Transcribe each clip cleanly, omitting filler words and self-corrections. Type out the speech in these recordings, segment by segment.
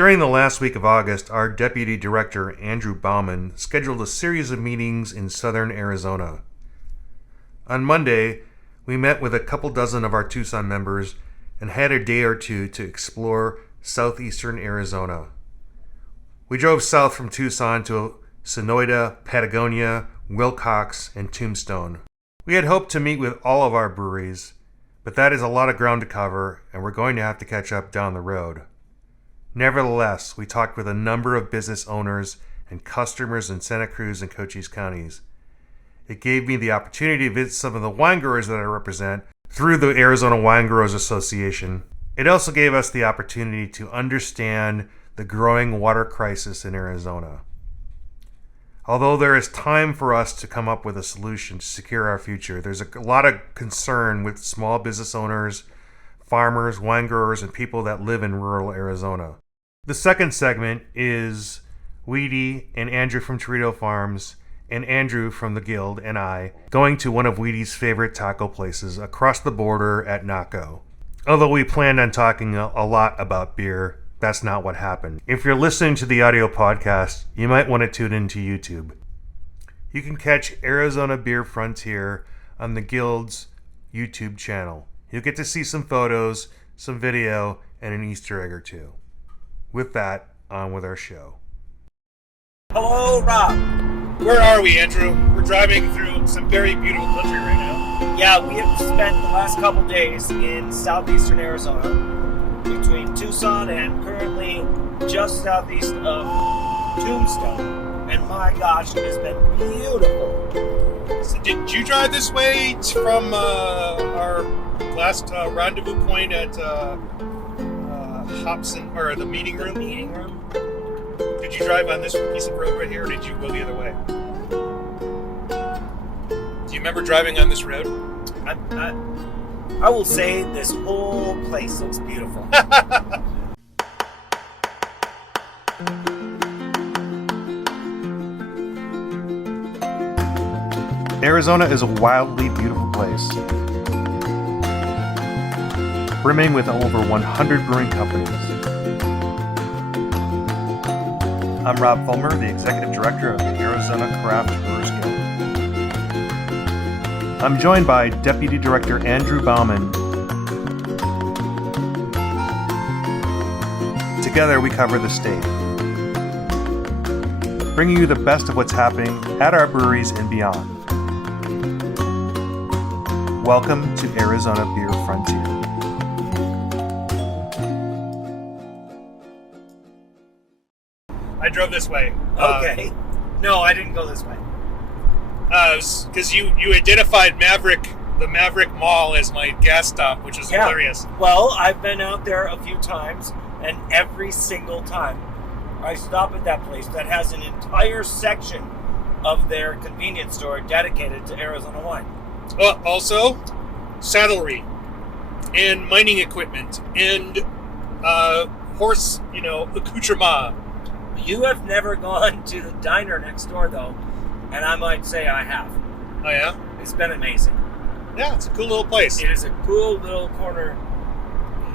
During the last week of August, our Deputy Director, Andrew Bauman, scheduled a series of meetings in southern Arizona. On Monday, we met with a couple dozen of our Tucson members and had a day or two to explore southeastern Arizona. We drove south from Tucson to Sonoita, Patagonia, Willcox, and Tombstone. We had hoped to meet with all of our breweries, but that is a lot of ground to cover, and we're going to have to catch up down the road. Nevertheless, we talked with a number of business owners and customers in Santa Cruz and Cochise counties. It gave me the opportunity to visit some of the wine growers that I represent through the Arizona Wine Growers Association. It also gave us the opportunity to understand the growing water crisis in Arizona. Although there is time for us to come up with a solution to secure our future, there's a lot of concern with small business owners, farmers, wine growers, and people that live in rural Arizona. The second segment is Weedy and Andrew from Tirrito Farms and Andrew from the Guild and I going to one of Weedy's favorite taco places across the border at Naco. Although we planned on talking a lot about beer, that's not what happened. If you're listening to the audio podcast, you might want to tune into YouTube. You can catch Arizona Beer Frontier on the Guild's YouTube channel. You'll get to see some photos, some video, and an Easter egg or two. With that, on with our show. Hello, Rob. Where are we, Andrew? We're driving through some very beautiful country right now. Yeah, we have spent the last couple days in southeastern Arizona, between Tucson and currently just southeast of Tombstone. And my gosh, it has been beautiful. So did you drive this way from our last rendezvous point at Hobson, or the meeting room? The meeting room. Did you drive on this piece of road right here, or did you go the other way? Do you remember driving on this road? I will say this whole place looks beautiful. Arizona is a wildly beautiful place, brimming with over 100 brewing companies. I'm Rob Fulmer, the Executive Director of the Arizona Craft Brewers Guild. I'm joined by Deputy Director Andrew Bauman. Together we cover the state, bringing you the best of what's happening at our breweries and beyond. Welcome to Arizona Beer Frontier. I drove this way. Okay. No, I didn't go this way. Because you identified the Maverick Mall as my gas stop, which is hilarious. Well, I've been out there a few times, and every single time I stop at that place that has an entire section of their convenience store dedicated to Arizona wine. Well, also, saddlery and mining equipment and horse, accoutrement. You have never gone to the diner next door, though, and I might say I have. Oh, yeah? It's been amazing. Yeah, it's a cool little place. It is a cool little corner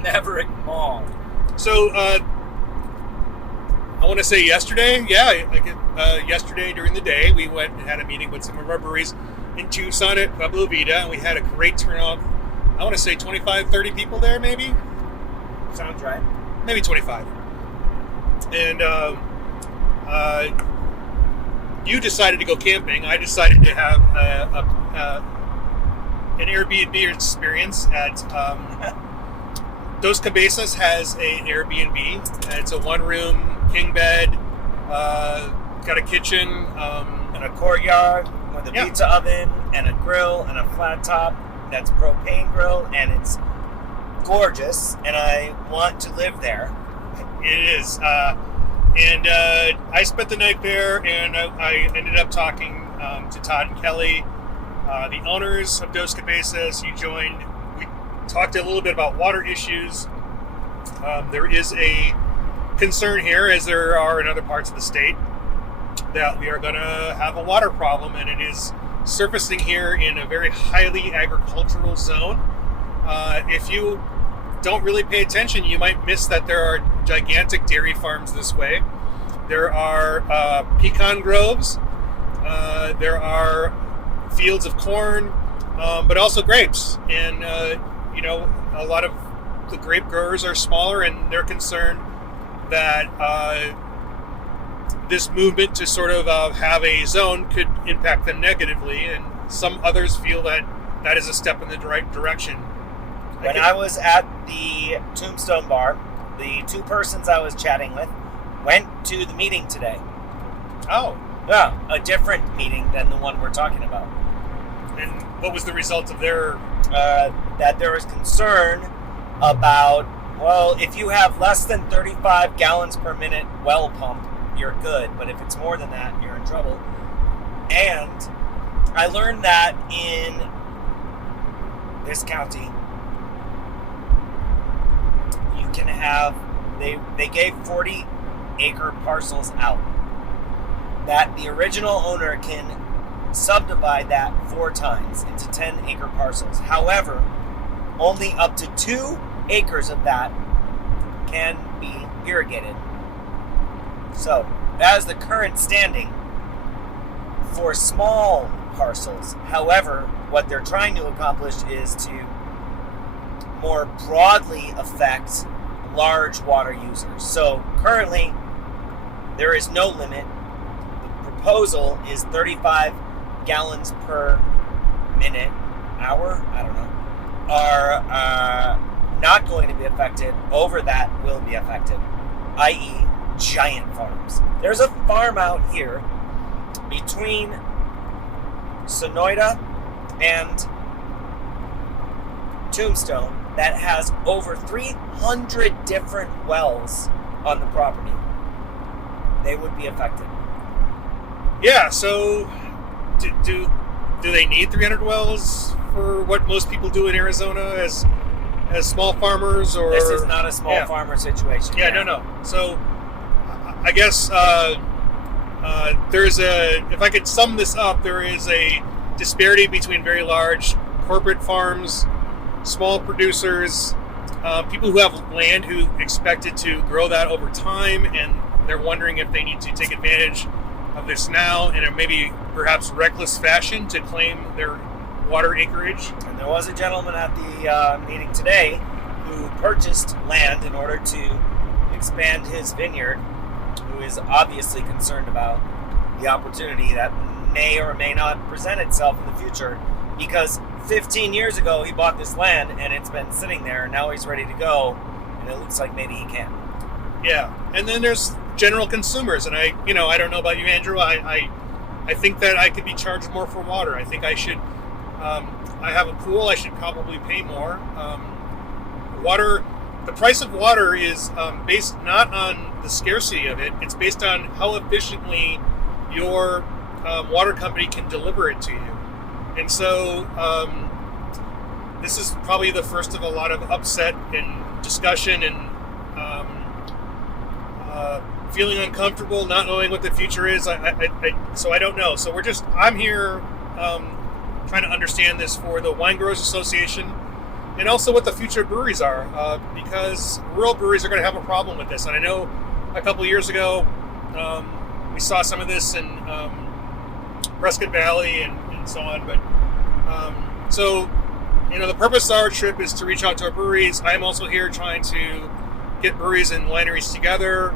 Maverick Mall. So, I want to say yesterday, yesterday during the day, we went and had a meeting with some of our breweries in Tucson at Pueblo Vida, and we had a great turnout. I want to say 25, 30 people there, maybe? Sounds right. Maybe 25. And you decided to go camping. I decided to have an Airbnb experience at Dos Cabezas has an Airbnb. And it's a one-room king bed, got a kitchen, and a courtyard with a pizza oven and a grill and a flat top that's propane grill, and it's gorgeous, and I want to live there. It is. And I spent the night there, and I ended up talking to Todd and Kelly, the owners of Dos Cabezas. You joined. We talked a little bit about water issues. There is a concern here, as there are in other parts of the state, that we are going to have a water problem, and it is surfacing here in a very highly agricultural zone. If you don't really pay attention, you might miss that there are gigantic dairy farms this way. There are pecan groves. There are fields of corn, but also grapes. And, a lot of the grape growers are smaller, and they're concerned that this movement to sort of have a zone could impact them negatively. And some others feel that that is a step in the right direction. When I was at the Tombstone bar, the two persons I was chatting with went to the meeting today. Oh. Yeah, a different meeting than the one we're talking about. And what was the result of their... that there was concern about, well, if you have less than 35 gallons per minute well pump, you're good. But if it's more than that, you're in trouble. And I learned that in this county, you can have, they gave 40-acre parcels out. That the original owner can subdivide that 4 times into 10-acre parcels. However, only up to 2 acres of that can be irrigated. So, that is the current standing for small parcels. However, what they're trying to accomplish is to more broadly affect large water users. So, currently, there is no limit. The proposal is 35 gallons per minute, hour, I don't know, are not going to be affected. Over that will be affected, i.e. giant farms. There's a farm out here between Sonoita and Tombstone that has over 300 different wells on the property. They would be affected. Yeah, so do they need 300 wells for what most people do in Arizona as small farmers? Or this is not a small farmer situation. Yeah, no. So I guess there's if I could sum this up, there is a disparity between very large corporate farms, small producers, people who have land who expected to grow that over time, and they're wondering if they need to take advantage of this now in a maybe perhaps reckless fashion to claim their water acreage. And there was a gentleman at the meeting today who purchased land in order to expand his vineyard, who is obviously concerned about the opportunity that may or may not present itself in the future, because 15 years ago he bought this land and it's been sitting there, and now he's ready to go, and it looks like maybe he can. Yeah, and then there's general consumers, and I don't know about you, Andrew. I think that I could be charged more for water. I think I should. I have a pool. I should probably pay more. Water. The price of water is based not on the scarcity of it. It's based on how efficiently your water company can deliver it to you. And so this is probably the first of a lot of upset and discussion and feeling uncomfortable, not knowing what the future is. So I don't know. So I'm here trying to understand this for the Wine Growers Association, and also what the future breweries are, because rural breweries are going to have a problem with this. And I know a couple of years ago, we saw some of this in Prescott Valley and so on. But the purpose of our trip is to reach out to our breweries. I'm also here trying to get breweries and wineries together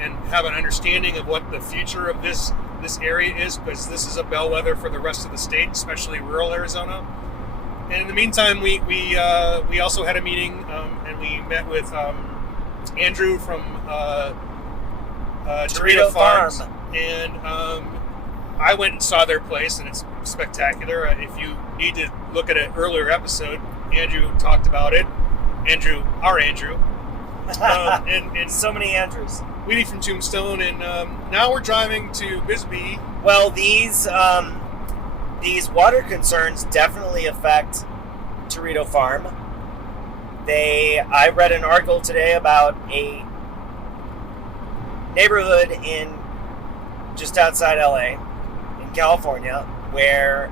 and have an understanding of what the future of this area is, because this is a bellwether for the rest of the state, especially rural Arizona. And in the meantime, we also had a meeting and we met with Andrew from Tirrito Farms, and I went and saw their place, and it's spectacular. If you need to look at an earlier episode, Andrew talked about it. Our Andrew, and so many Andrews. Weedy from Tombstone, and now we're driving to Bisbee. Well, these water concerns definitely affect Tirrito Farm. I read an article today about a neighborhood in just outside LA in California where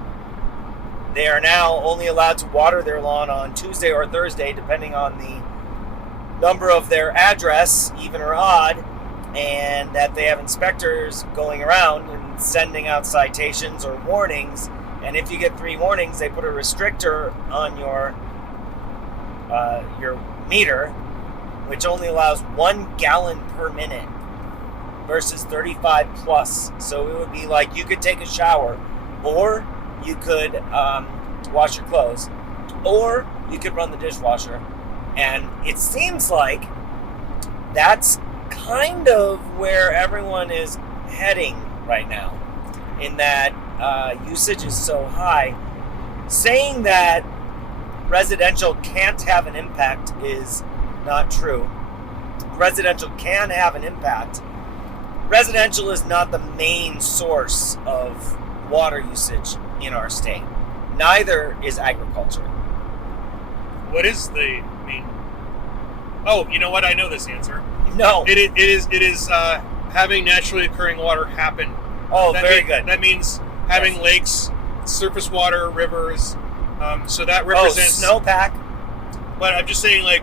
They are now only allowed to water their lawn on Tuesday or Thursday, depending on the number of their address, even or odd, and that they have inspectors going around and sending out citations or warnings. And if you get 3 warnings, they put a restrictor on your meter, which only allows 1 gallon per minute versus 35 plus. So it would be like you could take a shower, or you could wash your clothes, or you could run the dishwasher. And it seems like that's kind of where everyone is heading right now, in that usage is so high. Saying that residential can't have an impact is not true. Residential can have an impact. Residential is not the main source of water usage in our state. Neither is agriculture. What is the main? Oh, you know what? I know this answer. No. It is having naturally occurring water happen. Oh, very good. That means having lakes, surface water, rivers. So that represents snowpack. But I'm just saying, like,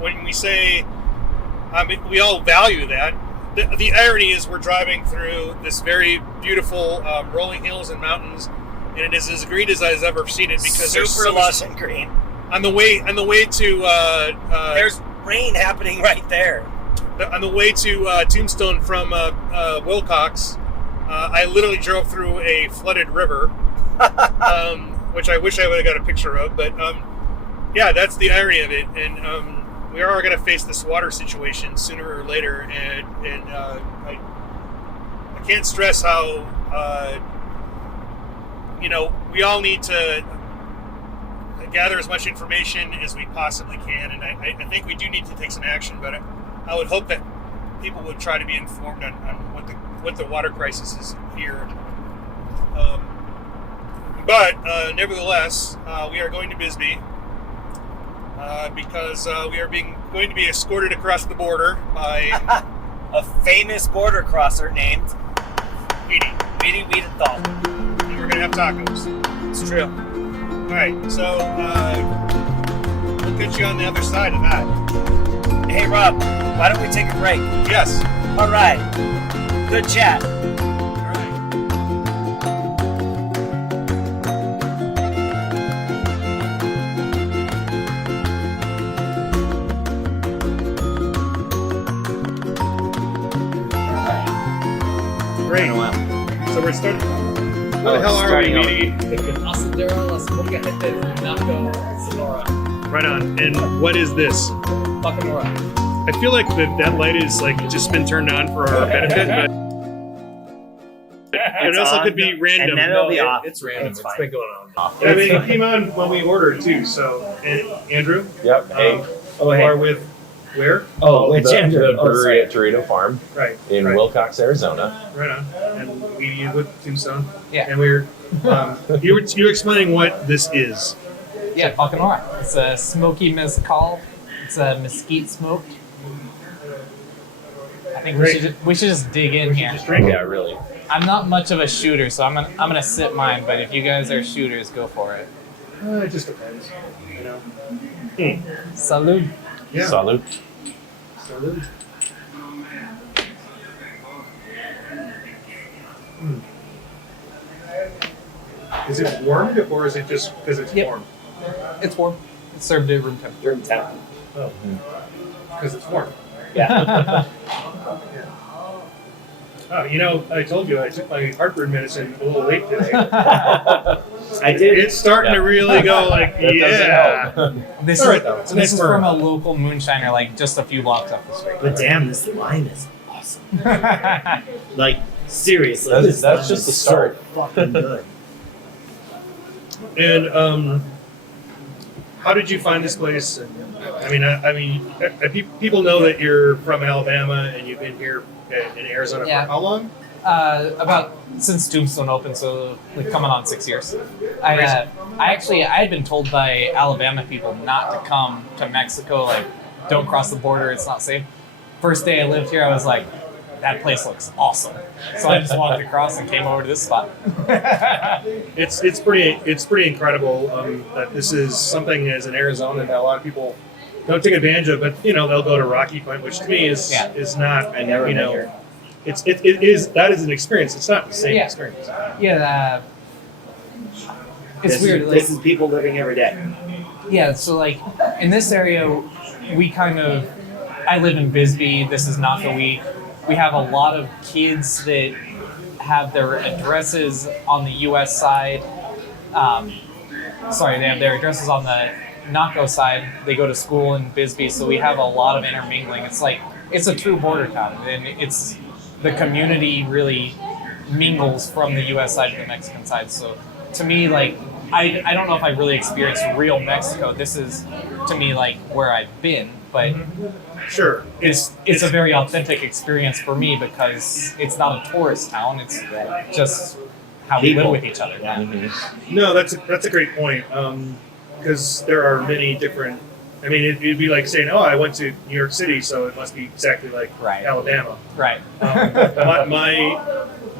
when we say, we all value that. The irony is we're driving through this very beautiful rolling hills and mountains, and it is as green as I've ever seen it, because super there's so lush and green. On the way to there's rain happening right there. On the way to Tombstone from Willcox, I literally drove through a flooded river, which I wish I would have got a picture of. But yeah, that's the irony of it, and we are going to face this water situation sooner or later, and I can't stress how we all need to gather as much information as we possibly can, and I think we do need to take some action. But I would hope that people would try to be informed on what the water crisis is here. But nevertheless, we are going to Bisbee because we are going to be escorted across the border by a famous border crosser named Weedy Weednthal. And we're going to have tacos. It's true. All right, so we'll get you on the other side of that. Hey, Rob, why don't we take a break? Yes. All right. Good chat. Great. So we're starting. Where the hell are we, Weedy? Right on. And what is this? I feel like that light is like just been turned on for our benefit, but it also could be random. And then it'll be off. It's random. It's It's been going on. I mean, it came on when we ordered too. So, and Andrew, Yep. Hey. you are with where? Oh, which Andrew? The brewery at Tirrito Farms Right. in right. Willcox, Arizona. Right on. And we with Tombstone. Yeah. And we're you were explaining what this is. Yeah, Patagonia. It's a smoky mezcal. It's a mesquite smoked. I think we should just dig in here. Just drink Yeah, it. really. I'm not much of a shooter, so I'm gonna sip mine. But if you guys are shooters, go for it. It just depends. You know. Salud. Yeah. Salud. Salud. Is it warmed or is it just because it's Yep. warm? It's warm. It's served at room temperature. Oh, because it's warm. Yeah. Oh, you know, I told you I took my heartburn medicine a little late today. I did. It's starting to really go like, That doesn't yeah. help. This All is right, though. It's a this nice is burn. from a local moonshiner, like just a few blocks up the street. But damn, this lime is awesome. Like, seriously. That's- this that's lime just is the start. So fucking good. And how did you find this place? I mean, people know that you're from Alabama and you've been here in Arizona Yeah. for how long? About since Tombstone opened, so like coming on 6 years. I had been told by Alabama people not to come to Mexico, like don't cross the border, it's not safe. First day I lived here, I was like, that place looks awesome. So I just walked across and came over to this spot. It's pretty incredible that this is something as in Arizona that a lot of people don't take advantage of. But they'll go to Rocky Point, which to me is not. I never been here. It is that is an experience. It's not the same experience. Yeah, it's This weird. Is, like, this is people living every day. yeah, so like in this area, I live in Bisbee. This is Naco. We have a lot of kids that have their addresses on the U.S. side. They have their addresses on the Naco side. They go to school in Bisbee, so we have a lot of intermingling. It's a true border town, and the community really mingles from the U.S. side to the Mexican side. So to me, like, I don't know if I really experienced real Mexico. This is, to me, like where I've been, but Sure, it's a very authentic experience for me because it's not a tourist town. It's just how we live with each other. Yeah. no, that's a great point because there are many different. I mean, it'd be like saying, "Oh, I went to New York City, so it must be exactly like Right. Alabama." Right.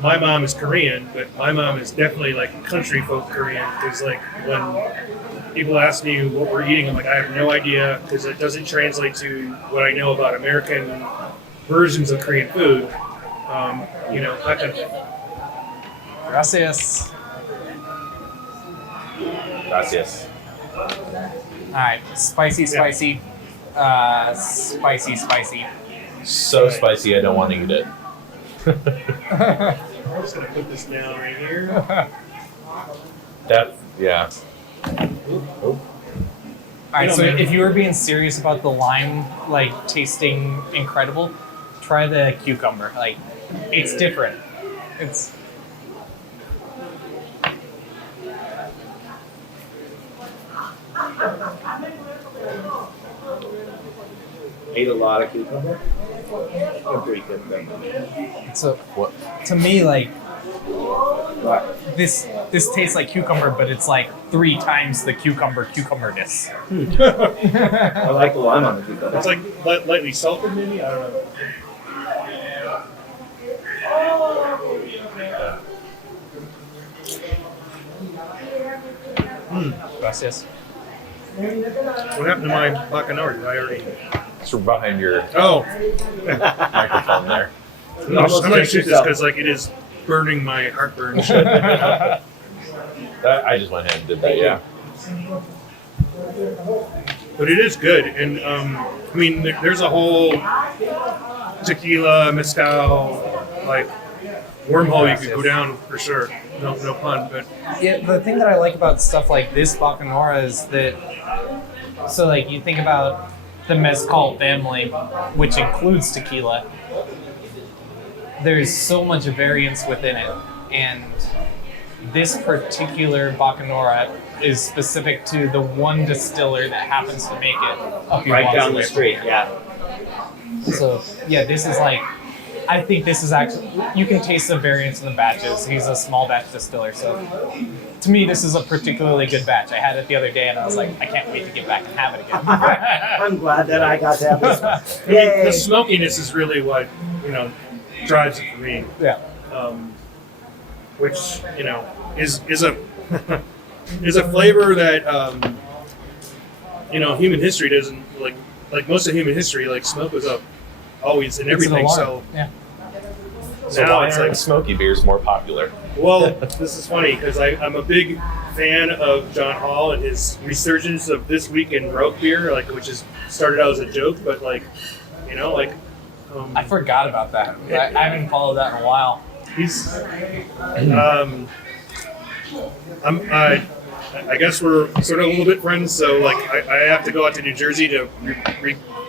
My mom is Korean, but my mom is definitely like country folk Korean. Because like when people ask me what we're eating, I'm like, I have no idea because it doesn't translate to what I know about American versions of Korean food. That kind of thing. Gracias. Gracias. All right. Spicy. Spicy. So spicy, I don't want to eat it. I'm just gonna put this down right here. Yeah. All right, so if you were being serious about the lime, like tasting incredible, try the cucumber. Like, it's different. It's Ate a lot of cucumber. I'm pretty good at that. so to me, like, What? this tastes like cucumber, but it's like 3 times the cucumberness. I like the lime on the cucumber. It's like lightly salted, maybe. I don't know. Gracias. What happened to my Patagonia? Did I already? It's behind your microphone there. I'm gonna shoot this because like it is burning my heartburn. I just went ahead and did that, yeah. But it is good, and I mean, there's a whole tequila, mezcal, like wormhole you could go down for sure. No pun, but Yeah, the thing that I like about stuff like this Bacanora is that, so like you think about the mezcal family, which includes tequila, there's so much variance within it, and this particular Bacanora is specific to the one distiller that happens to make it a few Right blocks down away the from street, here. yeah. So yeah, this is like, I think this is actually, you can taste the variance in the batches. He's a small batch distiller, so to me this is a particularly good batch. I had it the other day and I was like, I can't wait to get back and have it again. I'm glad that I got to have this one. I mean, the smokiness is really what drives it for me. Yeah. Which is a is a flavor that human history doesn't like most of human history. Like smoke was up always in everything. So yeah. So now why it's aren't like smoky beers more popular? well, this is funny because I'm a big fan of John Hall and his resurgence of this week in rogue beer, like which is started out as a joke, but I forgot about that. I haven't followed that in a while. he's I guess we're sort of a little bit friends, so like I have to go out to New Jersey to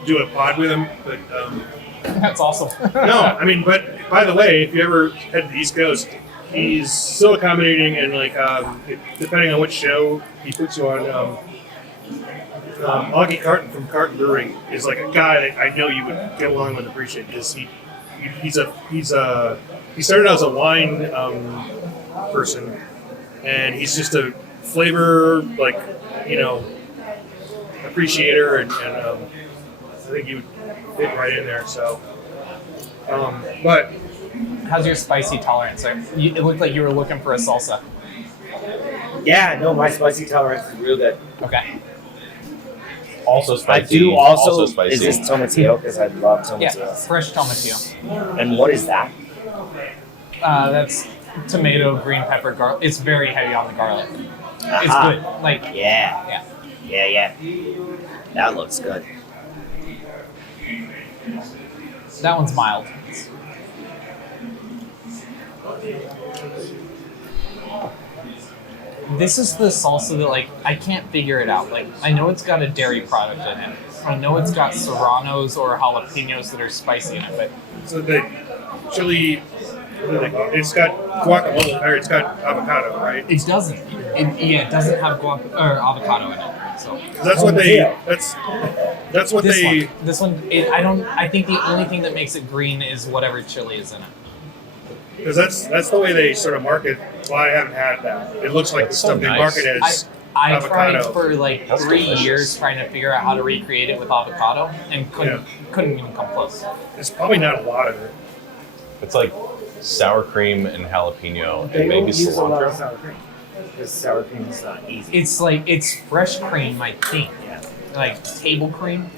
do a pod with him, but That's awesome. no, I mean, but by the way, if you ever head to the East Coast, he's so accommodating and like depending on which show he puts you on. Augie Carton from Carton Brewing is like a guy that I know you would get along with and appreciate because he started out as a wine person, and he's just a flavor appreciator, and I think he would fit right in there. So But How's your spicy tolerance? It looked like you were looking for a salsa. Yeah, no, my spicy tolerance is real good. Okay. Also spicy. I do also. spicy. Is this tomatillo? Because I love tomatillo. Yeah, fresh tomatillo. And what is that? That's tomato, green pepper, garlic. It's very heavy on the garlic. It's Aha. good. Like, Yeah. yeah. That looks good. That one's mild. This is the salsa that, like, I can't figure it out. Like, I know it's got a dairy product in it. I know it's got serranos or jalapenos that are spicy in it, but so the chili, it's got guacamole, or it's got avocado, right? it doesn't. It doesn't have or avocado in it. So That's what they. That's what this they. one, this one, I think the only thing that makes it green is whatever chili is in it. Because that's the way they sort of market. Well, I haven't had that. It looks like That's the so stuff they nice. market as I avocado. tried for like That's 3 delicious. years trying to figure out how to recreate it with avocado and couldn't even come close. It's probably not a lot of it. It's like sour cream and jalapeno and maybe cilantro. sour cream. Because sour cream is not easy. It's fresh cream, I think. Yeah. Like table cream,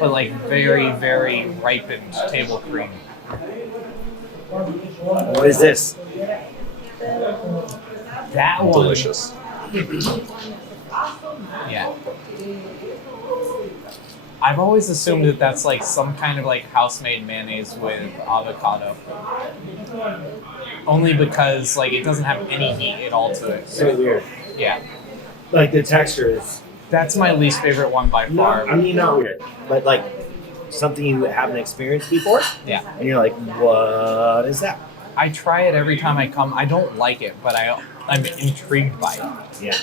but like very, very ripened table cream. What is this? That one, Delicious. yeah. I've always assumed that that's like some kind of like house-made mayonnaise with avocado. Only because like it doesn't have any heat at all to it. So weird. Yeah. Like the texture is. That's my least favorite one by far. I mean, not weird, but like something you haven't experienced before, Yeah. and you're like, what is that? I try it every time I come. I don't like it, but I'm intrigued by it. Yeah.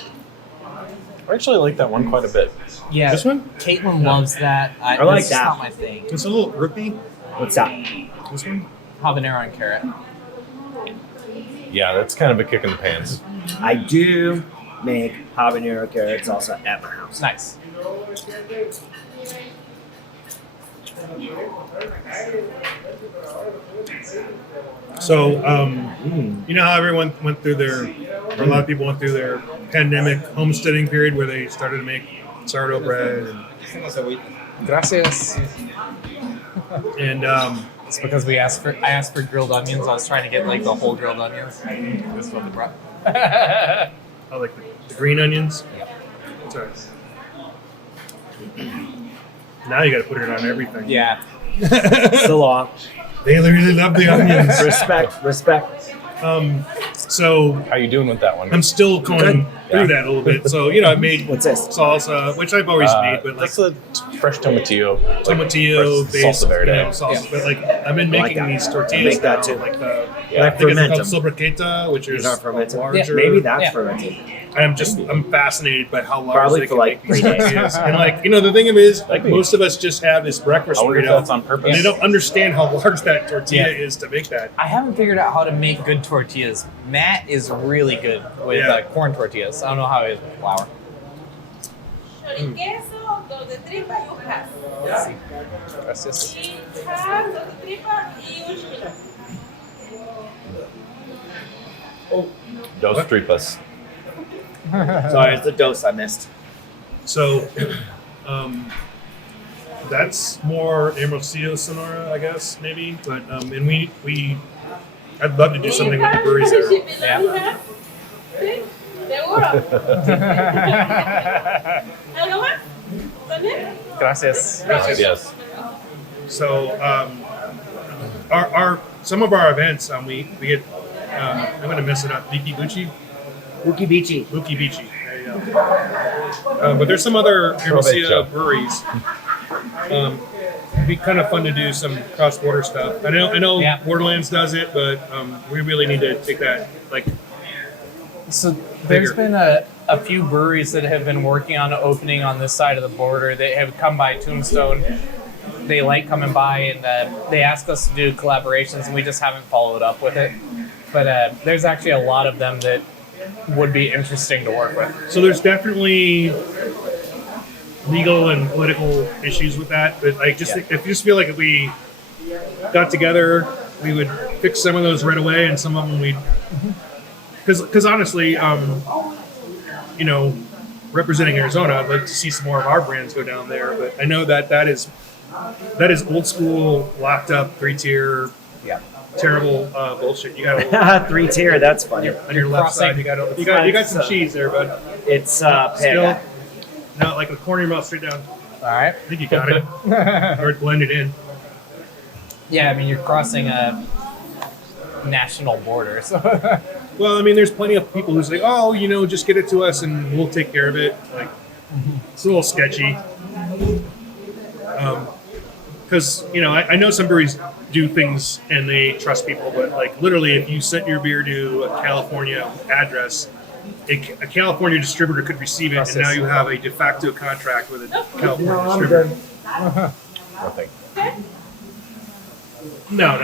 I actually like that one quite a bit. Yeah. This one? Caitlin loves that. I like it's that. just not my thing. It's a little earthy. What's that? This one. Habanero and carrot. Yeah, that's kind of a kick in the pants. I do make habanero carrot salsa at my house. Nice. So, you know how everyone went through or a lot of people went through their pandemic homesteading period where they started to make sourdough bread Gracias. and It's because I asked for grilled onions. I was trying to get like the whole grilled onions. That's what they brought. I like the green onions. Yep. Sorry. Now you got to put it on everything. Yeah. So long. They really love the onions. Respect. So How you doing with that one? I'm still going through that a little bit. So I made What's this? salsa, which I've always made, but like that's a fresh tomatillo. tomatillo fresh based salsa verde. salsa. Yeah. But like I've been I like making that. these I tortillas make that now, too. like the Yeah. I think it's ferment called them. sobriqueta, which is These aren't fermented. larger. Maybe that's Yeah. fermented. I'm fascinated by how large Probably they for can like make these 3 days. tortillas. And like the thing is, like Maybe. most of us just have this breakfast I wonder if burrito. that's on purpose. And they don't understand how large that tortilla Yeah. is to make that. I haven't figured out how to make good tortillas. Matt is really good with Yeah. corn tortillas. I don't know how he is with flour. Choriqueso, dos de tripa y un half. Gracias. Y half, dos de tripa y un chimichurri. Dos tripas. Sorry, it's the dose I missed. So that's more Hermosillo, Sonora, I guess, maybe. But and we I'd love to do something with the breweries there. Yeah. Sí, seguro. ¿Algo más? ¿También? Gracias. Yes. So our some of our events we get I'm gonna mess it up. Buki Ukibichi. Bichi. There you go. But there's some other Hermosillo Provecho. breweries. It'd be kind of fun to do some cross-border stuff. I know Yeah. Borderlands does it, but we really need to take that like. So there's Bigger. been a few breweries that have been working on opening on this side of the border. They have come by Tombstone. They like coming by, and they asked us to do collaborations, and we just haven't followed up with it. But there's actually a lot of them that would be interesting to work with. So there's definitely legal and political issues with that, but I just feel like if got together, we would fix some of those right away, and some of them we'd because honestly, you know, representing Arizona, I'd like to see some more of our brands go down there. But I know that is old school, locked up, 3-tier, Yeah. terrible bullshit. You got 3-tier, that's funny. on your left side. You got some cheese there, bud. It's Still, not like the corner of your mouth straight down. All right. I think you got it. Or it blended in. Yeah, I mean, you're crossing a national border. So. Well, I mean, there's plenty of people who say, "Oh, you know, just get it to us and we'll take care of it." Like, it's a little sketchy. Because you know, I know some breweries do things and they trust people, but like literally, if you sent your beer to a California address, a California distributor could receive it, and now you have a de facto contract with a California distributor. Nothing. No.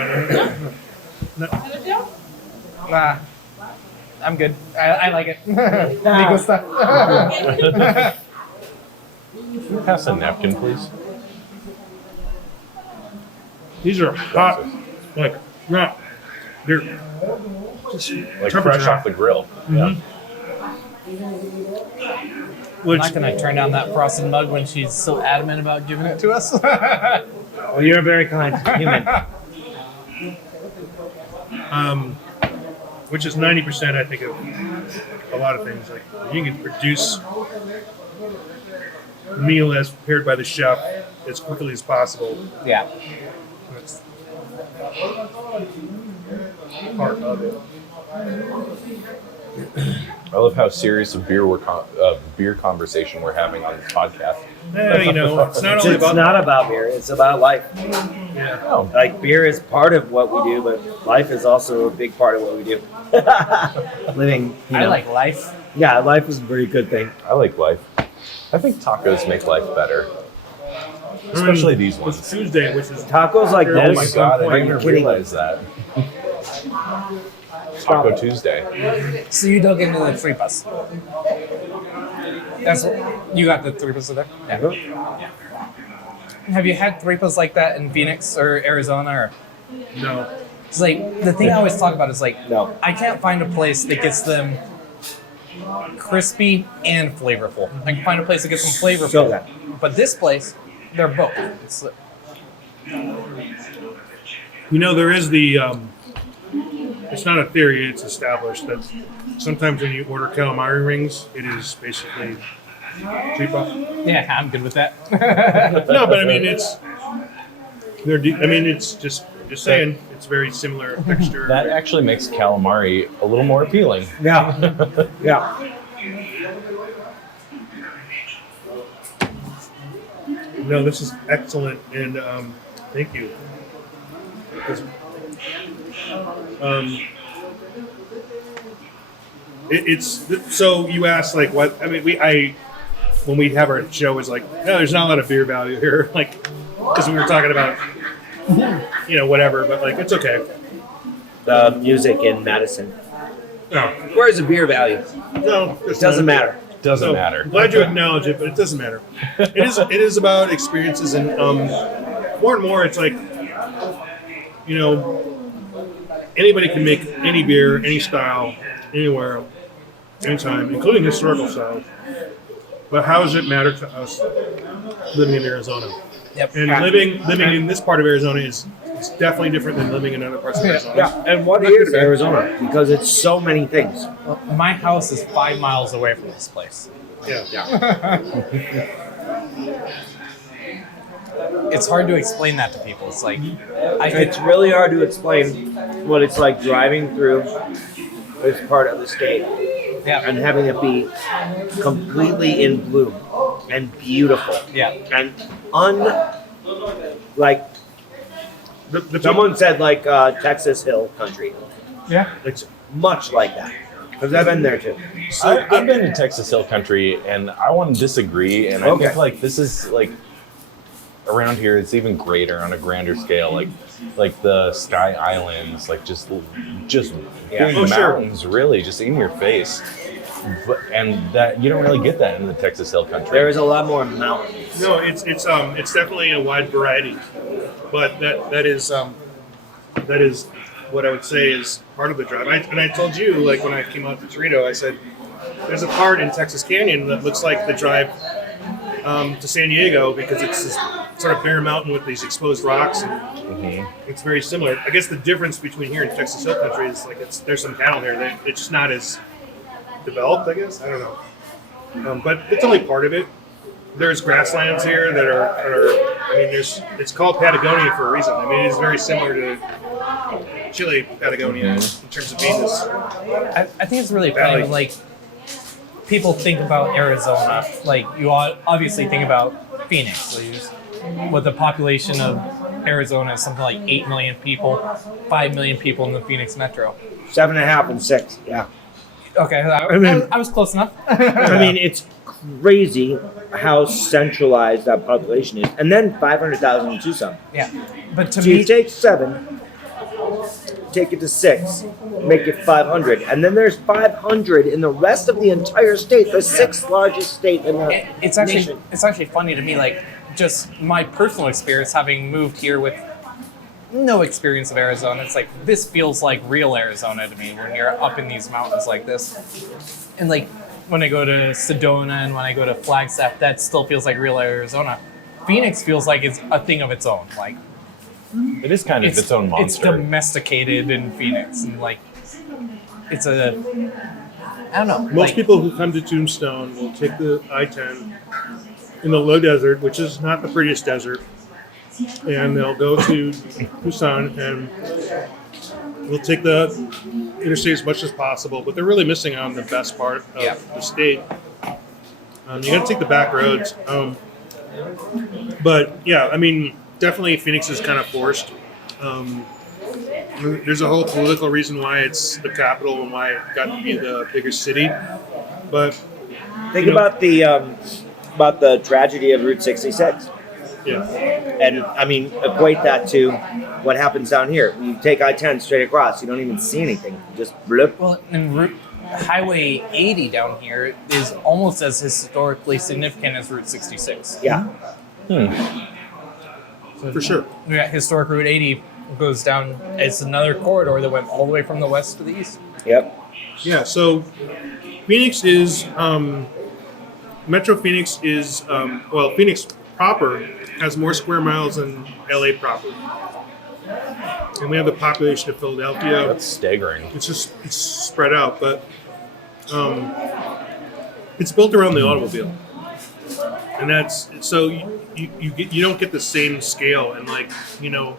I'm good. I like it. Legal stuff. Pass a napkin, please. These are hot, like not. They're just Like fresh off the grill. Mhm. I'm Which, not gonna turn down that frosted mug when she's so adamant about giving it to us. Well, you're a very kind human. which is 90%, I think, of a lot of things. Like you can produce a meal as prepared by the chef as quickly as possible. Yeah. That's part of it. I love how serious a beer conversation we're having on this podcast. You know, it's not only It's about not about beer. It's about life. yeah. Oh, Like beer is part of what we do, but life is also a big part of what we do. Living, you I know. like life. Yeah, life is a pretty good thing. I like life. I think tacos make life better. Especially these It's ones. Tuesday, which is Tacos like Oh this. Oh my god, I Are didn't you even kidding? realize that. Taco Tuesday. So you don't get into the tripas. That's what, you got the tripas there. Yeah. Have you had tripas like that in Phoenix or Arizona? Or no. it's like the thing I always talk about is like No. I can't find a place that gets them crispy and flavorful. I can find a place that gets them flavorful, So good. but this place, they're both. It's, You know, there is the. It's not a theory; it's established that sometimes when you order calamari rings, it is basically tripa. yeah, I'm good with that. No, but I mean it's. It's just saying it's very similar texture. That actually makes calamari a little more appealing. Yeah. Yeah. No, this is excellent, and thank you. 'Cause, it's so you asked like what I mean. When we have our show is like no, there's not a lot of beer value here, like because we were talking about whatever, but like it's okay. The music in Madison. No, Where's the beer value? no, It doesn't matter. Doesn't So, matter. I'm glad you acknowledge it, but it doesn't matter. It is about experiences, and more and more, it's like anybody can make any beer, any style, anywhere, anytime, including historical styles. But how does it matter to us living in Arizona? Yep. And living in this part of Arizona is definitely different than living in other parts of Arizona. Yeah. And what Not good is or bad. Arizona? Because it's so many things. My house is 5 miles away from this place. Yeah. It's hard to explain that to people. It's like I could It's really hard to explain what it's like driving through this part of the state yeah and having it be completely in bloom and beautiful yeah. and The someone said like Texas Hill country. Yeah. It's much like that because I've been there too. I've been to Texas Hill Country, and I want to disagree. And I Okay. think like this is like around here, it's even greater on a grander scale. Like the Sky Islands, like just big Oh, sure. mountains, really, just in your face. And that you don't really get that in the Texas Hill Country. There is a lot more mountains. No, it's definitely a wide variety, but that is that is what I would say is part of the drive. And I told you, like when I came out to Tirrito, I said there's a part in Texas Canyon that looks like the drive to San Diego because it's this sort of bare mountain with these exposed rocks, and it's very similar. I guess the difference between here and Texas Hill Country is like there's some cattle there that it's just not as developed. I guess I don't know, but it's only part of it. There's grasslands here that are I mean, it's called Patagonia for a reason. I mean, it's very similar to Chile, Patagonia, in terms of being this. I think it's really funny when, like, people think about Arizona. Like, you obviously think about Phoenix, with the population of Arizona is something like 8 million people, 5 million people in the Phoenix metro. 7.5 and 6. Yeah. Okay, I was close enough. I mean, it's crazy how centralized that population is, and then 500,000 in Tucson. Yeah, but to So me, you take 7, take it to 6, make it 500, and then there's 500 in the rest of the entire state, the sixth largest state in the it's nation. actually funny to me, like, just my personal experience having moved here with no experience of Arizona. It's like, this feels like real Arizona to me when you're up in these mountains like this. And like, when I go to Sedona and when I go to Flagstaff, that still feels like real Arizona. Phoenix feels like it's a thing of its own. Like, It is kind of its own monster. It's domesticated in Phoenix, and like, it's a, I don't know. Most people who come to Tombstone will take the I-10 in the low desert, which is not the prettiest desert, and they'll go to Tucson and we'll take the interstate as much as possible, but they're really missing out on the best part of the state. You got to take the back roads. But yeah, I mean, definitely Phoenix is kind of forced. There's a whole political reason why it's the capital and why it got to be the biggest city. But Think about the tragedy of Route 66. yeah, And I mean, equate that to what happens down here. You take I-10 straight across, you don't even see anything. You just blip. Well, and Highway 80 down here is almost as historically significant as Route 66. Yeah. for sure. We got historic Route 80 goes down. It's another corridor that went all the way from the west to the east. Yep. Yeah, so Phoenix is, Metro Phoenix is, Phoenix proper has more square miles than LA proper. And we have the population of Philadelphia. That's staggering. It's spread out, but it's built around the automobile. And that's, so you don't get the same scale. And like, you know,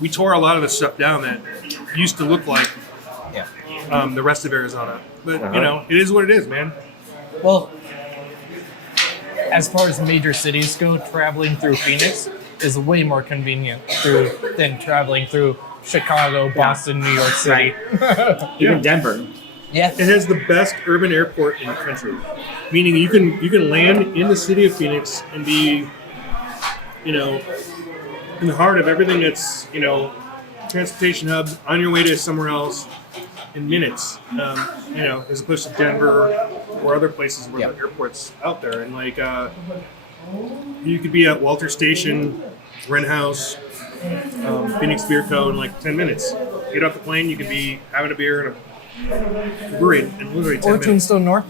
we tore a lot of the stuff down that used to look like the rest of Arizona. But, you know, it is what it is, man. Well, as far as major cities go, traveling through Phoenix is way more convenient than traveling through Chicago, Boston, New York City. Even Denver. Yeah. It has the best urban airport in the country, meaning you can land in the city of Phoenix and be, you know, in the heart of everything that's, you know, transportation hubs on your way to somewhere else in minutes, you know, as opposed to Denver or other places where the airport's out there. And like, you could be at Walter Station, Wren House, Phoenix Beer Co. in like 10 minutes. Get off the plane, you could be having a beer in a brewery in literally 10 Or minutes. Tombstone North.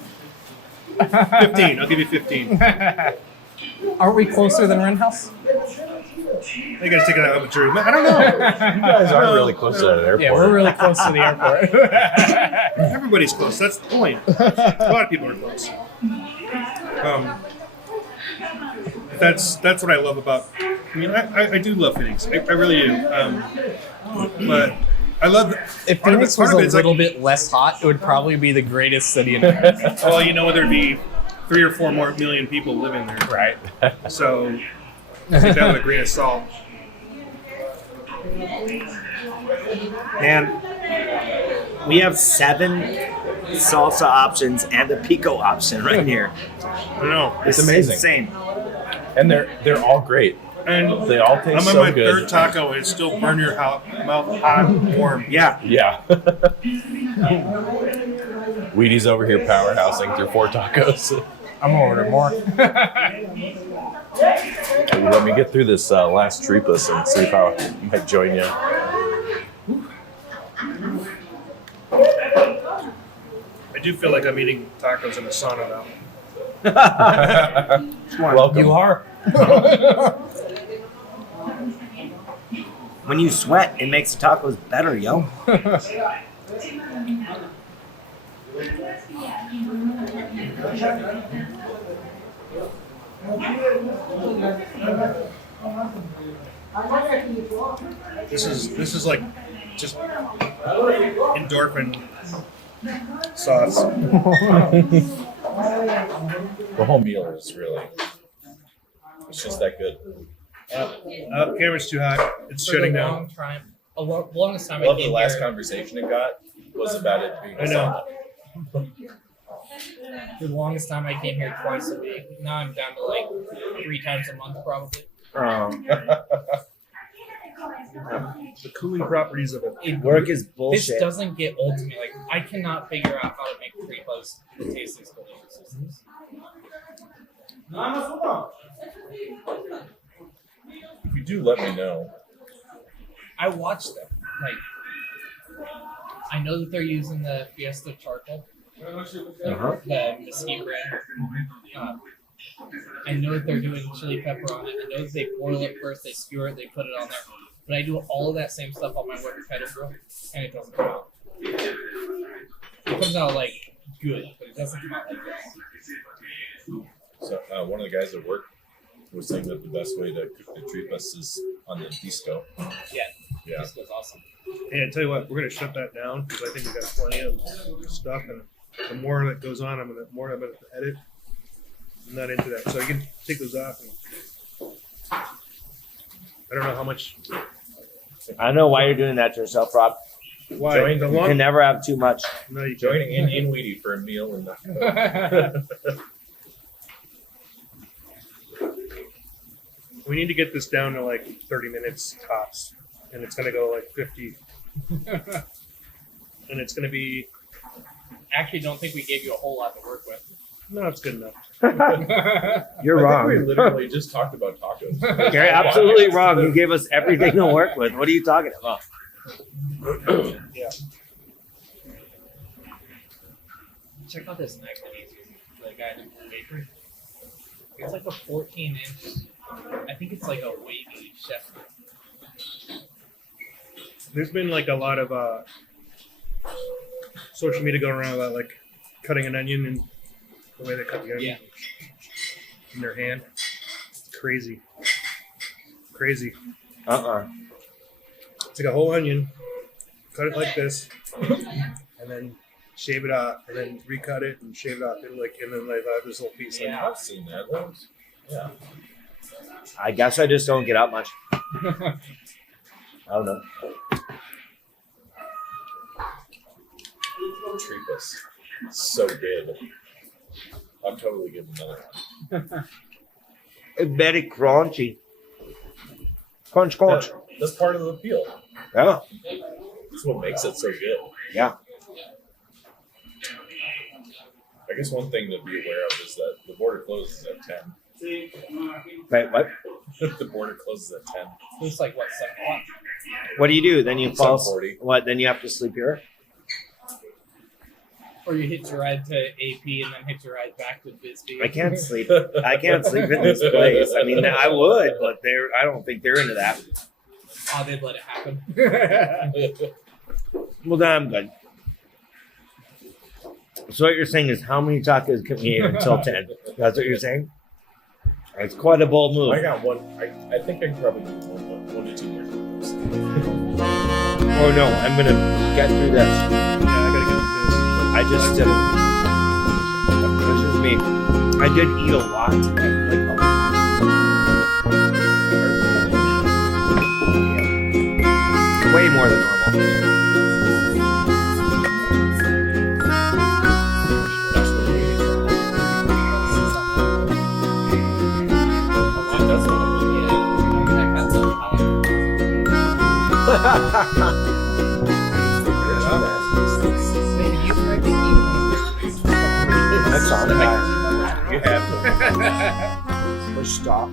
15, I'll give you 15. Aren't we closer than Wren House? They gotta take it out of a jury. I don't know. You guys are really close to that airport. Yeah, we're really close to the airport. Everybody's close. That's the point. A lot of people are close. That's what I love about. I mean, I do love Phoenix. I really do. But I love. If Phoenix was a little bit less hot, it would probably be the greatest city in America. Well, you know, there'd be 3 or 4 more million people living there. Right. So take that with a grain of salt. Man, we have 7 salsa options and a pico option right here. I don't know. It's amazing. Insane. And they're all great. And They all taste I'm on so my good. third taco and it still burn your mouth hot and warm. Yeah. Yeah. Weedy's over here powerhousing through 4 tacos. I'm gonna order more. Let me get through this last tripas and see if I might join you. do feel like I'm eating tacos in a sauna now. Welcome. You are. When you sweat, it makes the tacos better, yo. This is like just endorphin sauce. The whole meal is really, it's just that good. Camera's too hot. It's shutting down. Longest time I love I the came last here. conversation it got was about it being I know. The longest time I came here twice a week. Now I'm down to like 3 times a month probably. The cooling properties of it. Work is This bullshit. doesn't get old to me. Like I cannot figure out how to make tripas that taste as delicious as this. If you do, let me know. I watched them. Like I know that they're using the Fiesta charcoal, the mesquite brand. I know that they're doing chili pepper on it. I know that they boil it first, they skewer it, they put it on there. But I do all of that same stuff on my wood pedal grill, and it doesn't come out. It comes out like good, but it doesn't come out like this. So one of the guys at work was saying that the best way to cook the tripas is on the disco. Yeah. Yeah. This was awesome. Hey, I tell you what, we're gonna shut that down because I think we got plenty of stuff, and the more that goes on, I'm gonna edit. I'm not into that, so you can take those off. And I don't know how much. I don't know why you're doing that to yourself, Rob. Why? Join The You long, can never have too much. no, you Joining in Weedy for a meal and We need to get this down to like 30 minutes tops, and it's gonna go like 50, and it's gonna be Actually, don't think we gave you a whole lot to work with. no, it's good enough. You're I wrong. think we literally just talked about tacos. You're absolutely wrong. You gave us everything to work with. What are you talking about? Yeah. Check out this knife that he's using. The guy in the bakery. It's like a 14-inch. I think it's like a wavy chef. There's been like a lot of social media going around about like cutting an onion and the way they cut the onion in their hand. It's crazy. Crazy. It's like a whole onion, cut it like this, and then shave it off, and then recut it and shave it off, and then like have this little piece. Like, I've seen that. That was- yeah. I guess I just don't get out much. I don't know. Tripas. So good. I'm totally giving another one. It's very crunchy. Crunch, crunch. That's part of the appeal. Yeah. That's what makes it so good. Yeah. I guess one thing to be aware of is that the border closes at 10. Wait, what? The border closes at 10. It's like what, 7 o'clock? What do you do? Then you fall. 7:40. What? Then you have to sleep here? Or you hitch your ride to AP and then hitch your ride back to Bisbee. I can't sleep. I can't sleep in this place. I mean, I would, but I don't think they're into that. Oh, they'd let it happen. Well, then I'm good. So what you're saying is, how many tacos can we eat until 10? That's what you're saying? It's quite a bold move. I got one. I think I can probably do one to 2 more. Oh no, I'm gonna get through this. yeah, I gotta get I just didn't. This is me. I did eat a lot today. Like a lot. Yeah. Way more than normal. That's on that. You have to. Push stop.